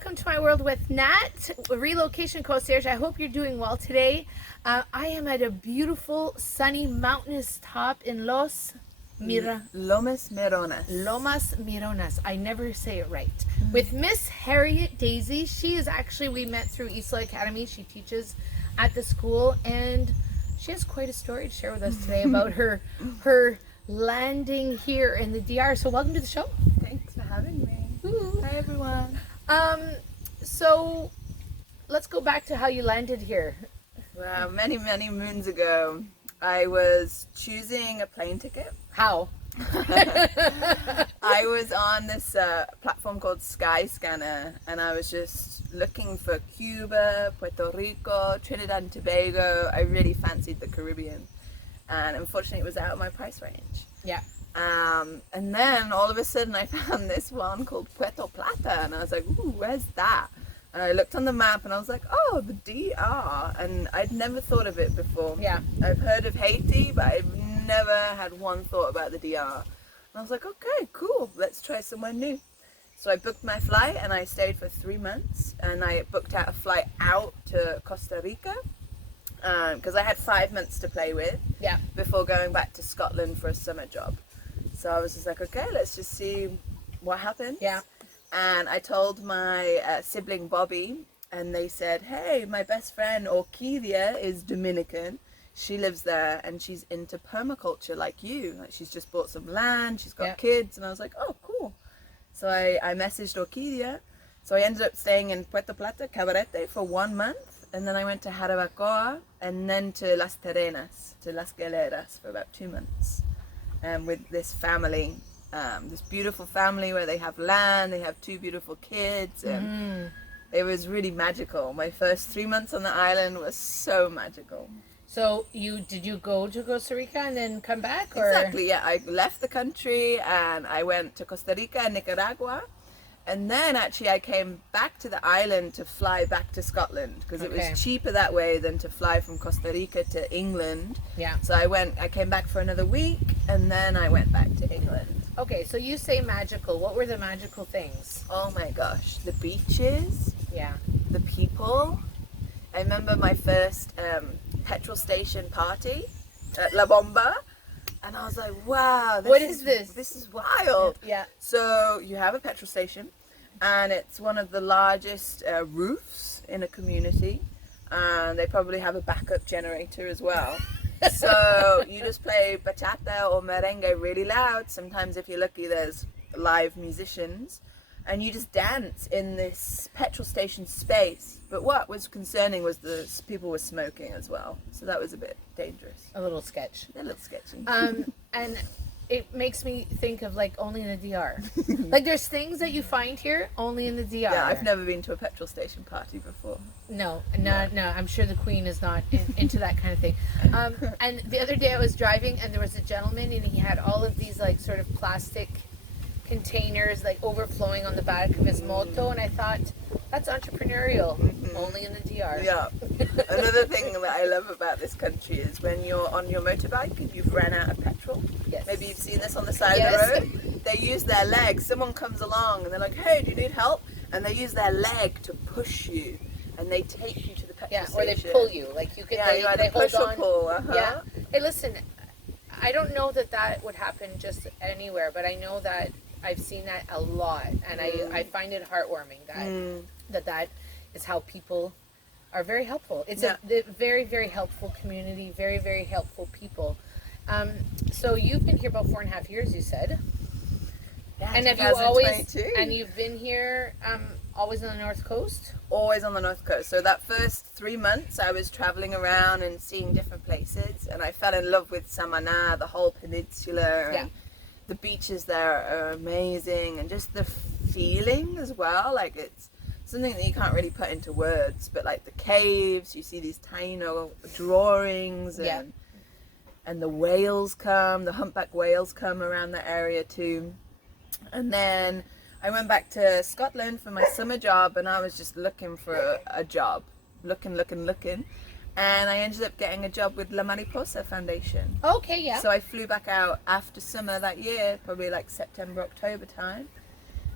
welcome to my world with Nat, Relocation Concierge. I hope you're doing well today. I am at a beautiful, sunny, mountainous top in Lomas Mirones. Lomas Mirones. I never say it right. With Miss Harriet Daisy. She is actually, we met through Isla Academy. She teaches at the school, and she has quite a story to share with us today about her landing here in the DR. So welcome to the show. Thanks for having me. Ooh. Hi, everyone. So let's go back to how you landed here. Wow, many moons ago, I was choosing a plane ticket. How? I was on this platform called Skyscanner, and I was just looking for Cuba, Puerto Rico, Trinidad and Tobago. I really fancied the Caribbean, and unfortunately it was out of my price range. Yeah. And then all of a sudden I found this one called Puerto Plata, and I was like, ooh, where's that? And I looked on the map and I was like, oh, the DR. And I'd never thought of it before. Yeah. I've heard of Haiti, but I've never had one thought about the DR. And I was like, okay, cool, let's try somewhere new. So I booked my flight and I stayed for 3 months, and I booked out a flight out to Costa Rica because I had 5 months to play with before going back to Scotland for a summer job. So I was just like, okay, let's just see what happens. Yeah. And I told my sibling Bobby, and they said, hey, my best friend Orquídea is Dominican. She lives there and she's into permaculture like you. Like, she's just bought some land, she's got kids. And I was like, oh, cool. So I messaged Orquídea. So I ended up staying in Puerto Plata, Cabarete for 1 month. And then I went to Jarabacoa and then to Las Terrenas, to Las Galeras for about 2 months. With this family, this beautiful family where they have land, they have 2 beautiful kids, and it was really magical. My first 3 months on the island was so magical. So did you go to Costa Rica and then come back? Or? Exactly, yeah. I left the country and I went to Costa Rica and Nicaragua. And then actually I came back to the island to fly back to Scotland because it was cheaper that way than to fly from Costa Rica to England. Yeah. So I came back for another week and then I went back to England. Okay, so you say magical. What were the magical things? Oh my gosh, the beaches. Yeah. The people. I remember my first petrol station party at La Bomba. And I was like, wow, what is this? This is wild. Yeah. So you have a petrol station, and it's one of the largest roofs in a community. And they probably have a backup generator as well. So you just play bachata or merengue really loud. Sometimes if you're lucky, there's live musicians. And you just dance in this petrol station space. But what was concerning was the people were smoking as well. So that was a bit dangerous. A little sketch. A little sketchy. And it makes me think of like only in the DR. Like there's things that you find here only in the DR. Yeah, I've never been to a petrol station party before. No. I'm sure the Queen is not into that kind of thing. And the other day I was driving and there was a gentleman and he had all of these like sort of plastic containers like overflowing on the back of his moto, and I thought that's entrepreneurial. Only in the DR. Yeah. Another thing that I love about this country is when you're on your motorbike and you've ran out of petrol. Yes. Maybe you've seen this on the side of the road. They use their legs. Someone comes along and they're like, hey, do you need help? And they use their leg to push you, and they take you to the petrol station. Or they pull you. Like you can. Yeah, they push hold or on. pull. Yeah. Hey, listen. I don't know that would happen just anywhere, but I know that I've seen that a lot, and I find it heartwarming that is how people are very helpful. It's a very, very helpful community, very, very helpful people. So you've been here about 4.5 years, you said. Yeah, and have you always, and you've been here always on the North Coast? Always on the North Coast. So that first 3 months I was traveling around and seeing different places, and I fell in love with Samaná, the whole peninsula. And the beaches there are amazing, and just the feeling as well. Like it's something that you can't really put into words, but like the caves, you see these tiny drawings, and the whales come, the humpback whales come around the area too. And then I went back to Scotland for my summer job, and I was just looking for a job, looking. And I ended up getting a job with La Mariposa Foundation. Okay, yeah. So I flew back out after summer that year, probably like September, October time.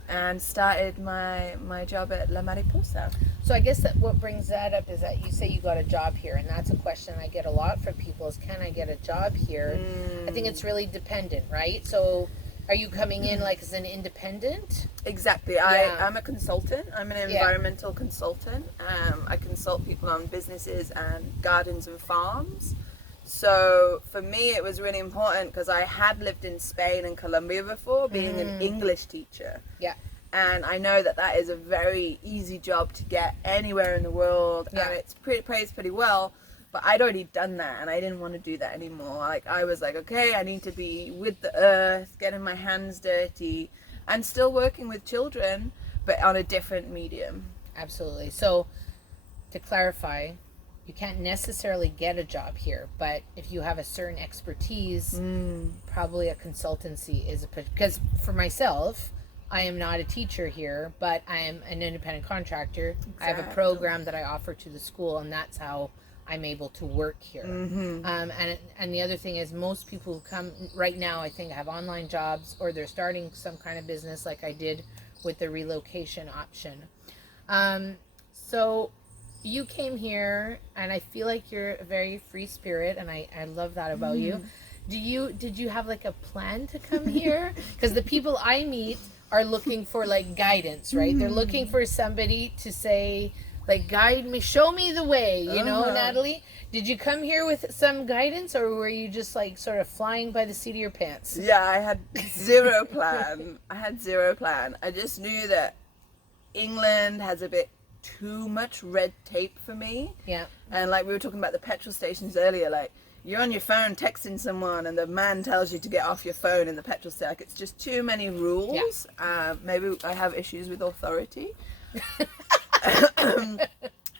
and started my job at La Mariposa. So I guess that what brings that up is that you say you got a job here, and that's a question I get a lot from people is, can I get a job here? I think it's really dependent, right? So are you coming in like as an independent? Exactly. I'm a consultant. I'm an environmental consultant. I consult people on businesses and gardens and farms. So for me, it was really important because I had lived in Spain and Colombia before, being an English teacher. Yeah. And I know that is a very easy job to get anywhere in the world, and it's pays pretty well. But I'd already done that, and I didn't want to do that anymore. Like, I was like, okay, I need to be with the earth, getting my hands dirty, and still working with children, but on a different medium. Absolutely. So to clarify, you can't necessarily get a job here, but if you have a certain expertise, probably a consultancy is because for myself, I am not a teacher here, but I am an independent contractor. Exactly. I have a program that I offer to the school, and that's how I'm able to work here. And the other thing is, most people who come right now, I think, have online jobs, or they're starting some kind of business like I did with the relocation option. So you came here, and I feel like you're a very free spirit, and I love that about you. Did you have like a plan to come here? Because the people I meet are looking for like guidance, right? They're looking for somebody to say, like, guide me, show me the way, you know, Natalie? Did you come here with some guidance, or were you just like sort of flying by the seat of your pants? Yeah, I had zero plan. I just knew that England has a bit too much red tape for me. Yeah. And like we were talking about the petrol stations earlier, like, you're on your phone texting someone and the man tells you to get off your phone in the petrol station. Like, it's just too many rules. Yeah. Maybe I have issues with authority.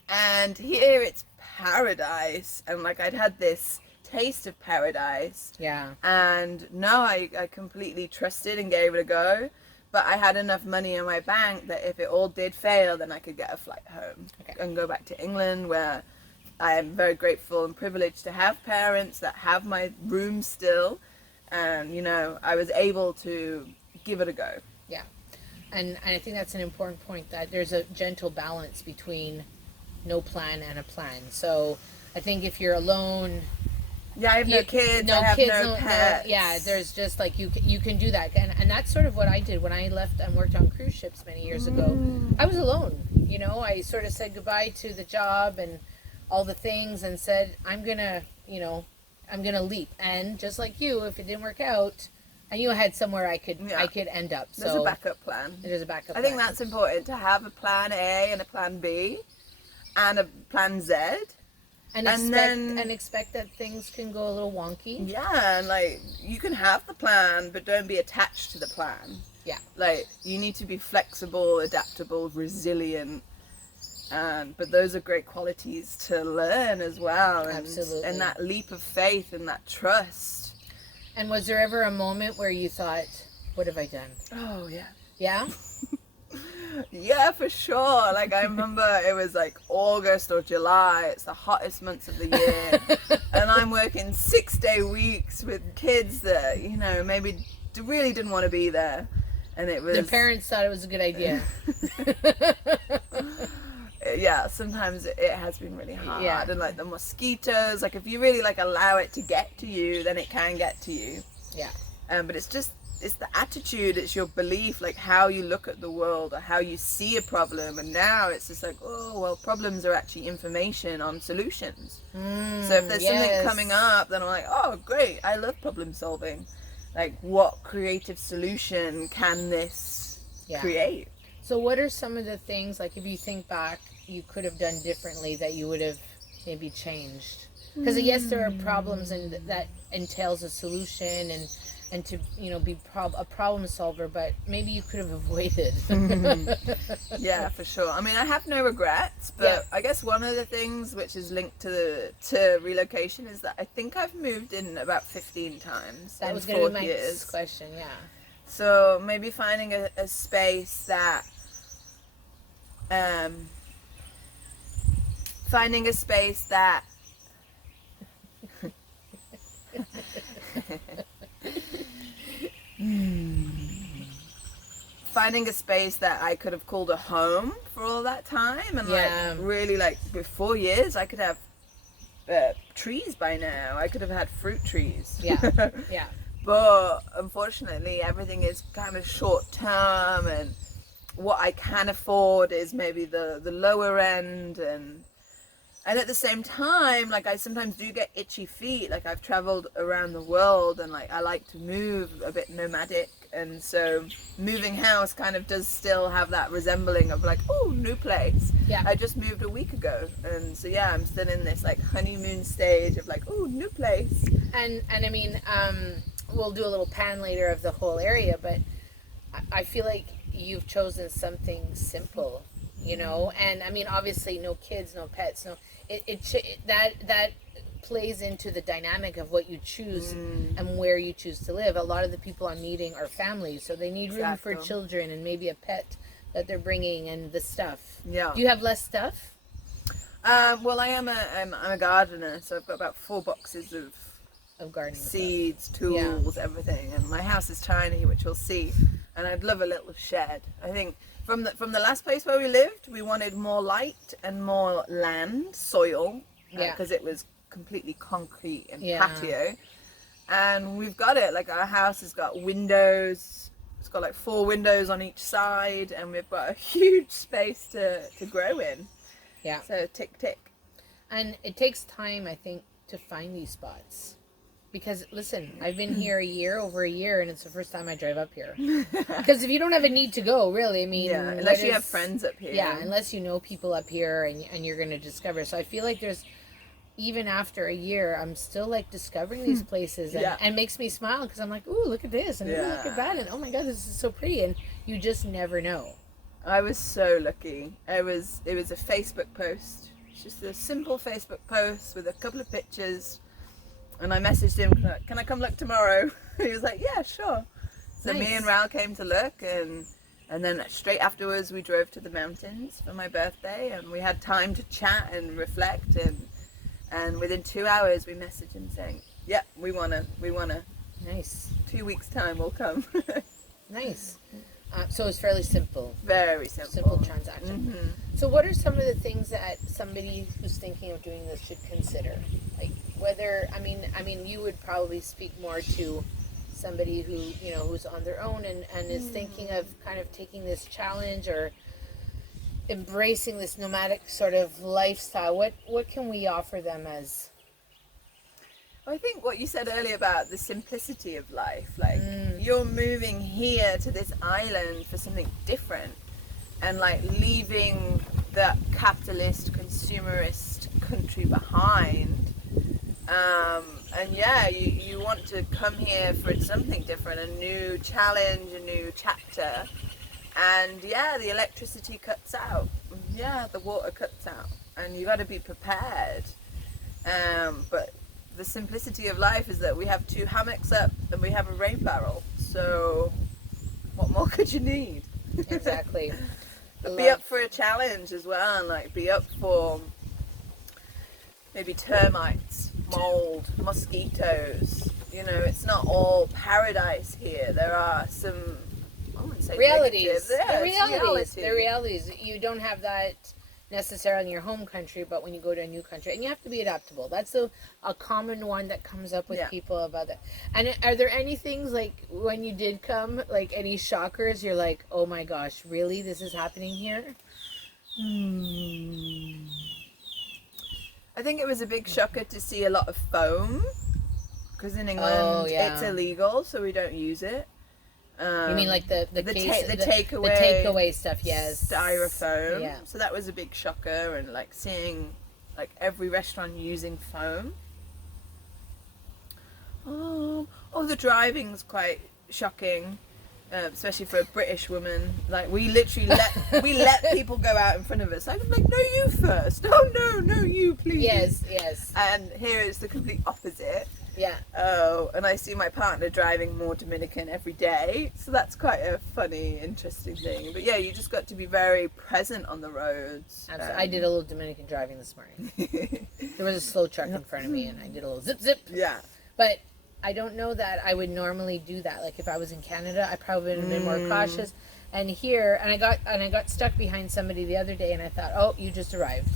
And here it's paradise, and like I'd had this taste of paradise. Yeah. And no, I completely trusted and gave it a go. But I had enough money in my bank that if it all did fail, then I could get a flight home and go back to England, where I am very grateful and privileged to have parents that have my room still. And, you know, I was able to give it a go. Yeah. And I think that's an important point, that there's a gentle balance between no plan and a plan. So I think if you're alone... Yeah, I have no kids, I have no pets. Yeah, there's just like, you can do that. And that's sort of what I did when I left and worked on cruise ships many years ago. I was alone, you know. I sort of said goodbye to the job and all the things and said, I'm going to leap. And just like you, if it didn't work out, I knew I had somewhere I could end up. So there's a backup plan. There's a backup plan. I think that's important, to have a plan A and a plan B and a plan Z. And expect that things can go a little wonky. Yeah, and like, you can have the plan, but don't be attached to the plan. Yeah. Like, you need to be flexible, adaptable, resilient. But those are great qualities to learn as well. Absolutely. And that leap of faith and that trust. And was there ever a moment where you thought, what have I done? Oh, yeah. Yeah? Yeah, for sure. Like, I remember it was like August or July. It's the hottest months of the year. And I'm working 6-day weeks with kids that, you know, maybe really didn't want to be there. And it was... The parents thought it was a good idea. Yeah, sometimes it has been really hard. Yeah. And like the mosquitoes, like if you really like allow it to get to you, then it can get to you. Yeah. But it's the attitude, it's your belief, like how you look at the world or how you see a problem. And now it's just like, oh, well, problems are actually information on solutions. So if there's something coming up, then I'm like, oh, great, I love problem solving. Like, what creative solution can this create? So what are some of the things, like if you think back, you could have done differently that you would have maybe changed? Because yes, there are problems, and that entails a solution and to, you know, be a problem solver, but maybe you could have avoided. Yeah, for sure. I mean, I have no regrets, but I guess one of the things which is linked to relocation is that I think I've moved in about 15 times. That was going to be my next question, yeah. So maybe finding a space that finding a space that finding a space that I could have called a home for all that time, and like really like with 4 years I could have trees by now. I could have had fruit trees. Yeah. But unfortunately everything is kind of short term, and what I can afford is maybe the lower end, and at the same time, like I sometimes do get itchy feet. Like I've traveled around the world, and like I like to move a bit nomadic, and so moving house kind of does still have that resembling of like, oh, new place. Yeah. I just moved a week ago, and so yeah, I'm still in this like honeymoon stage of like, oh, new place. And I mean, we'll do a little pan later of the whole area, but I feel like you've chosen something simple, you know. And I mean, obviously, no kids, no pets, no. That plays into the dynamic of what you choose and where you choose to live. A lot of the people I'm meeting are families, so they need room for children and maybe a pet that they're bringing and the stuff. Yeah. Do you have less stuff? Well, I'm a gardener, so I've got about 4 boxes of gardening seeds, tools, everything. And my house is tiny, which you'll see. And I'd love a little shed. I think from the last place where we lived, we wanted more light and more land, soil, because it was completely concrete and patio. And we've got it. Like our house has got windows. It's got like 4 windows on each side, and we've got a huge space to grow in. Yeah. So tick tick. And it takes time, I think, to find these spots. Because, listen, I've been here over a year, and it's the first time I drive up here. Because if you don't have a need to go, really, I mean... Yeah, unless you have friends up here. Yeah, unless you know people up here and you're going to discover. So I feel like there's... Even after a year, I'm still, like, discovering these places. And makes me smile, because I'm like, ooh, look at this, and ooh, look at that, and oh my God, this is so pretty. And you just never know. I was so lucky. It was a Facebook post. It's just a simple Facebook post with a couple of pictures. And I messaged him, can I come look tomorrow? He was like, yeah, sure. So me and Raul came to look, and then straight afterwards we drove to the mountains for my birthday, and we had time to chat and reflect, and within 2 hours we messaged him saying, yeah, we wanna. Nice. 2 weeks time we'll come. Nice. So it's fairly simple. Very simple. Simple transaction. Mm-hmm. So what are some of the things that somebody who's thinking of doing this should consider? Like whether, I mean, you would probably speak more to somebody who, you know, who's on their own and is thinking of kind of taking this challenge or embracing this nomadic sort of lifestyle. What can we offer them as? I think what you said earlier about the simplicity of life, like you're moving here to this island for something different, and like leaving that capitalist, consumerist country behind. And yeah, you want to come here for something different, a new challenge, a new chapter. And yeah, the electricity cuts out. Yeah, the water cuts out, and you got to be prepared. But the simplicity of life is that we have 2 hammocks up and we have a rain barrel. So what more could you need? Exactly. But be up for a challenge as well, and like be up for maybe termites, mold, mosquitoes. You know, it's not all paradise here. There are some, I wouldn't say realities. Negatives. The realities. You don't have that necessarily in your home country, but when you go to a new country, and you have to be adaptable. That's a common one that comes up with people about that. And are there any things like when you did come, like any shockers? You're like, oh my gosh, really? This is happening here? I think it was a big shocker to see a lot of foam, because in England it's illegal, so we don't use it. You mean like the takeaway stuff? Yes, styrofoam. Yeah. So that was a big shocker, and like seeing like every restaurant using foam. The driving's quite shocking, especially for a British woman. Like we literally let people go out in front of us. I'm like, no, you first. Oh no, you please. Yes. And here it's the complete opposite. Yeah. Oh, and I see my partner driving more Dominican every day, so that's quite a funny, interesting thing. But yeah, you just got to be very present on the roads. Absolutely. I did a little Dominican driving this morning. There was a slow truck in front of me, and I did a little zip. Yeah. But I don't know that I would normally do that. Like if I was in Canada, I probably would have been more cautious. And here, and I got stuck behind somebody the other day, and I thought, oh, you just arrived.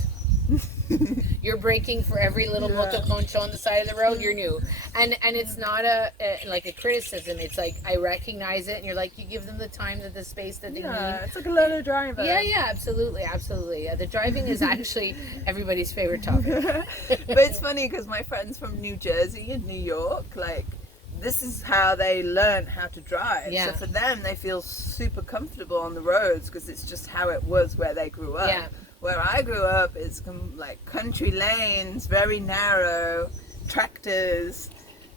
You're braking for every little motoconcho on the side of the road. You're new, and it's not like a criticism. It's like I recognize it, and you're like, you give them the time, the space that they need. It's like a Lolo driver. Yeah, absolutely. The driving is actually everybody's favorite topic. But it's funny because my friends from New Jersey and New York, like, this is how they learn how to drive. Yeah. So for them, they feel super comfortable on the roads because it's just how it was where they grew up. Yeah. Where I grew up, it's like country lanes, very narrow, tractors,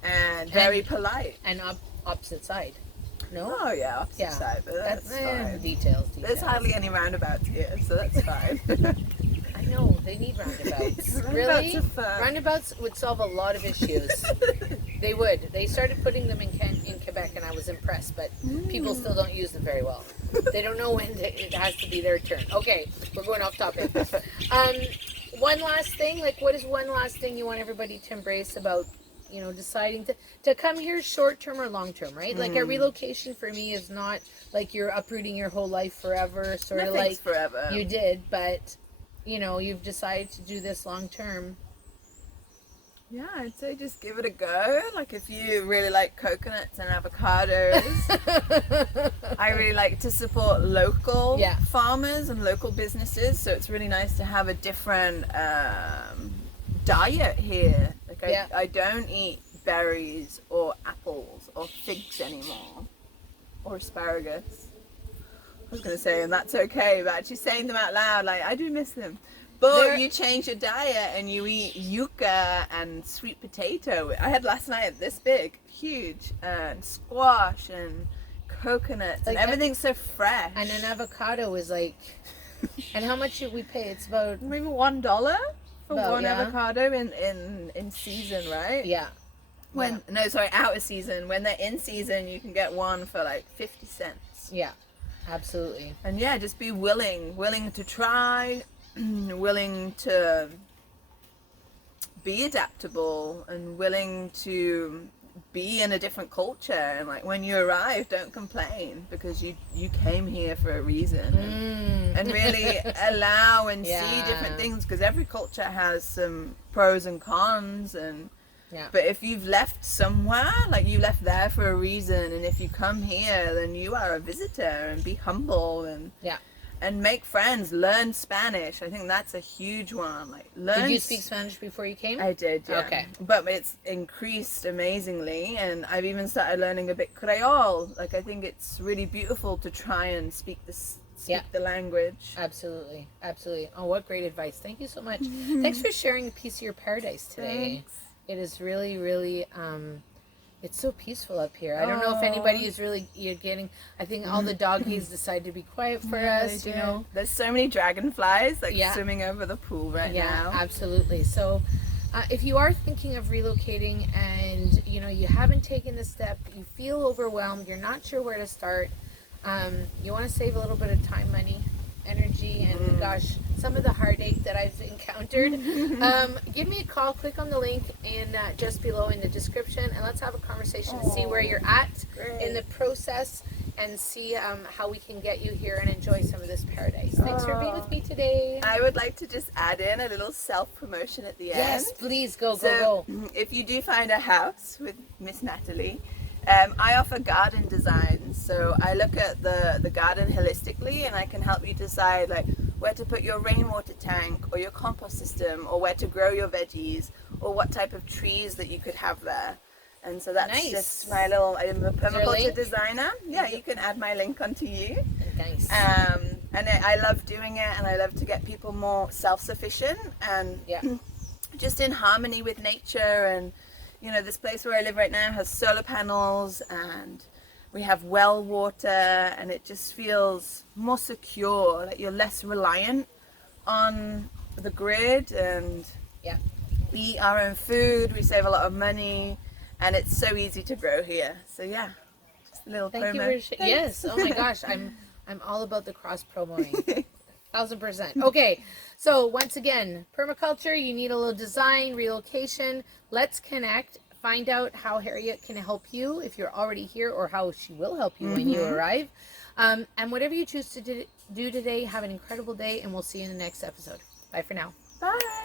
and very polite. And opposite side. No? Oh yeah, opposite side, but that's fine. Details. There's hardly any roundabouts here, so that's fine. I know, they need roundabouts. Really? Roundabouts are fun. Roundabouts would solve a lot of issues. They would. They started putting them in Quebec, and I was impressed, but people still don't use them very well. They don't know when it has to be their turn. Okay, we're going off topic. One last thing, like, what is one last thing you want everybody to embrace about, deciding to come here short term or long term, right? Like, a relocation for me is not like you're uprooting your whole life forever, sort of like forever. You did, but you've decided to do this long term. Yeah, I'd say just give it a go. Like, if you really like coconuts and avocados, I really like to support local farmers and local businesses. So it's really nice to have a different diet here. Like, I don't eat berries or apples or figs anymore, or asparagus. I was going to say, and that's okay, but actually saying them out loud, like, I do miss them. But you change your diet and you eat yucca and sweet potato. I had last night this big, huge, and squash and coconuts, like, and everything's so fresh. And an avocado is like, and how much should we pay? It's about maybe $1 for one avocado in season, right? Yeah. Out of season. When they're in season, you can get one for like 50 cents. Yeah, absolutely. And yeah, just be willing to try. Willing to be adaptable and willing to be in a different culture, and like when you arrive, don't complain because you came here for a reason, and really allow and see different things, because every culture has some pros and cons, and but if you've left somewhere, like, you left there for a reason, and if you come here, then you are a visitor, and be humble and make friends, learn Spanish. I think that's a huge one. Like, Did you speak Spanish before you came? I did, yeah. Okay. But it's increased amazingly, and I've even started learning a bit Creole. Like, I think it's really beautiful to try and speak the language. Absolutely. Oh, what great advice. Thank you so much. Thanks for sharing a piece of your paradise today. Thanks. It is really, really... it's so peaceful up here. I don't know if anybody is really getting... I think all the doggies decide to be quiet for us, There's so many dragonflies, swimming over the pool right now. Yeah, absolutely. So if you are thinking of relocating and, you haven't taken the step, you feel overwhelmed, you're not sure where to start, you want to save a little bit of time, money, energy, and gosh, some of the heartache that I've encountered, give me a call. Click on the link just below in the description, and let's have a conversation and see where you're at in the process, and see how we can get you here and enjoy some of this paradise. Thanks for being with me today. I would like to just add in a little self-promotion at the end. Yes, please, go. If you do find a house with Miss Natalie, I offer garden designs. So I look at the garden holistically, and I can help you decide like where to put your rainwater tank or your compost system, or where to grow your veggies, or what type of trees that you could have there. And so that's just my little, I'm a permaculture designer. Yeah, you can add my link onto you. Nice. And I love doing it, and I love to get people more self-sufficient and just in harmony with nature. And this place where I live right now has solar panels, and we have well water, and it just feels more secure, like you're less reliant on the grid, and we eat our own food, we save a lot of money, and it's so easy to grow here. So just a little promo. Yes, oh my gosh, I'm all about the cross promoting. 1000%. Okay, so once again, permaculture, you need a little design, relocation. Let's connect. find out how Harriet can help you if you're already here, or how she will help you when you arrive. And whatever you choose to do today, have an incredible day, and we'll see you in the next episode. Bye for now. Bye.